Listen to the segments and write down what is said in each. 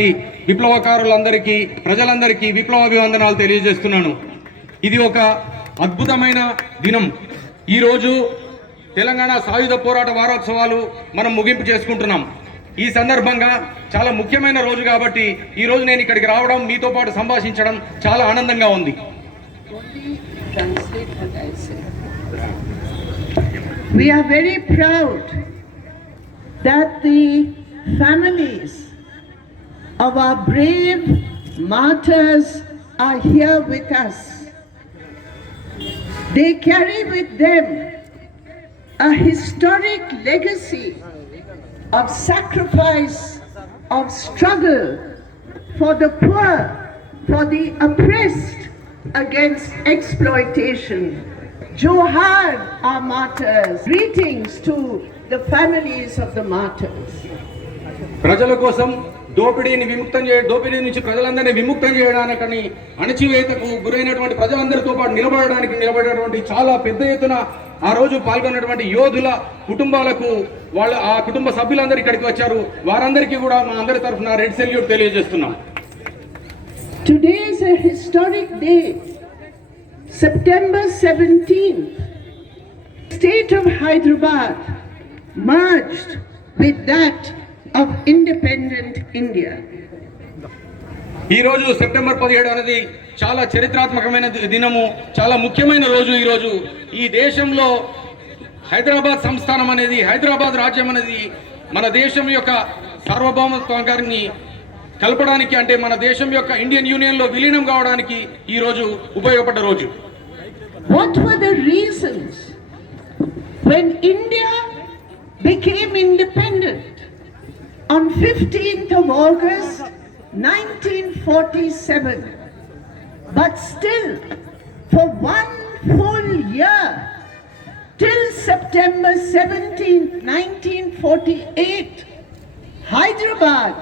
వచ్చినటువంటి విప్లవకారులందరికీ ప్రజలందరికీ విప్లవాభివందనాలు తెలియజేస్తున్నాను. ఇది ఒక అద్భుతమైన దినం. ఈరోజు తెలంగాణ సాయుధ పోరాట వారోత్సవాలు మనం ముగింపు చేసుకుంటున్నాం. ఈ సందర్భంగా చాలా ముఖ్యమైన రోజు కాబట్టి ఈ రోజు నేను ఇక్కడికి రావడం మీతో పాటు సంభాషించడం చాలా ఆనందంగా ఉంది. We are very proud that the families our brave martyrs are here with us. They carry with them a historic legacy of sacrifice, of struggle for the poor, for the oppressed against exploitation. Johar, our martyrs. Greetings to the families of the martyrs. ప్రజల కోసం దోపిడీని విముక్తం చేయ దోపిడీ నుంచి ప్రజలందరినీ విముక్తం చేయడానికని అణచివేతకు గురైనటువంటి ప్రజలందరితో పాటు నిలబడడానికి నిలబడేటువంటి చాలా పెద్ద ఎత్తున ఆ రోజు పాల్గొన్నటువంటి యోధుల కుటుంబాలకు వాళ్ళ ఆ కుటుంబ సభ్యులందరూ ఇక్కడికి వచ్చారు వారందరికీ కూడా మా అందరి తరఫున రెడ్ సెల్యూట్ తెలియజేస్తున్నాం today is a historic day. September 17th, state of Hyderabad merged with that of independent India. ఈ రోజు సెప్టెంబర్ పదిహేడు అనేది చాలా చరిత్రాత్మకమైన ది- దినము చాలా ముఖ్యమైన రోజు ఈ రోజు. ఈ దేశంలో హైదరాబాద్ సంస్థానం అనేది హైదరాబాద్ రాజ్యం అనేది మన దేశం యొక్క సార్వభౌమత్వాన్ని కలపడానికి అంటే మన దేశం యొక్క ఇండియన్ యూనియన్లో విలీనం కావడానికి ఈ రోజు ఉపయోగపడ్డ రోజు. What were the reasons when India became independent? On 15th of August 1947? But still, for one full year, till September 17, 1948, Hyderabad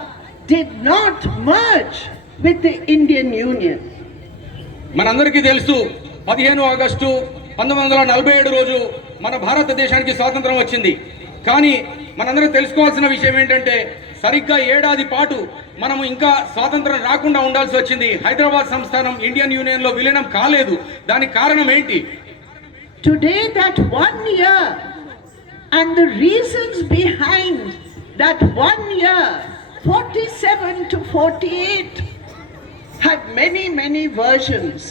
did not merge with the Indian Union. మనందరికీ తెలుసు పదిహేను ఆగస్టు పంతొమ్మిది వందల నలభై ఏడు రోజు మన భారతదేశానికి స్వాతంత్రం వచ్చింది కానీ మనందరం తెలుసుకోవాల్సిన విషయం ఏంటంటే సరిగ్గా ఏడాది పాటు మనము ఇంకా స్వాతంత్రం రాకుండా ఉండాల్సి వచ్చింది. హైదరాబాద్ సంస్థానం ఇండియన్ యూనియన్లో విలీనం కాలేదు. దానికి కారణం ఏంటి? Today that one year and the reasons behind that one year, 47 to 48, had many many versions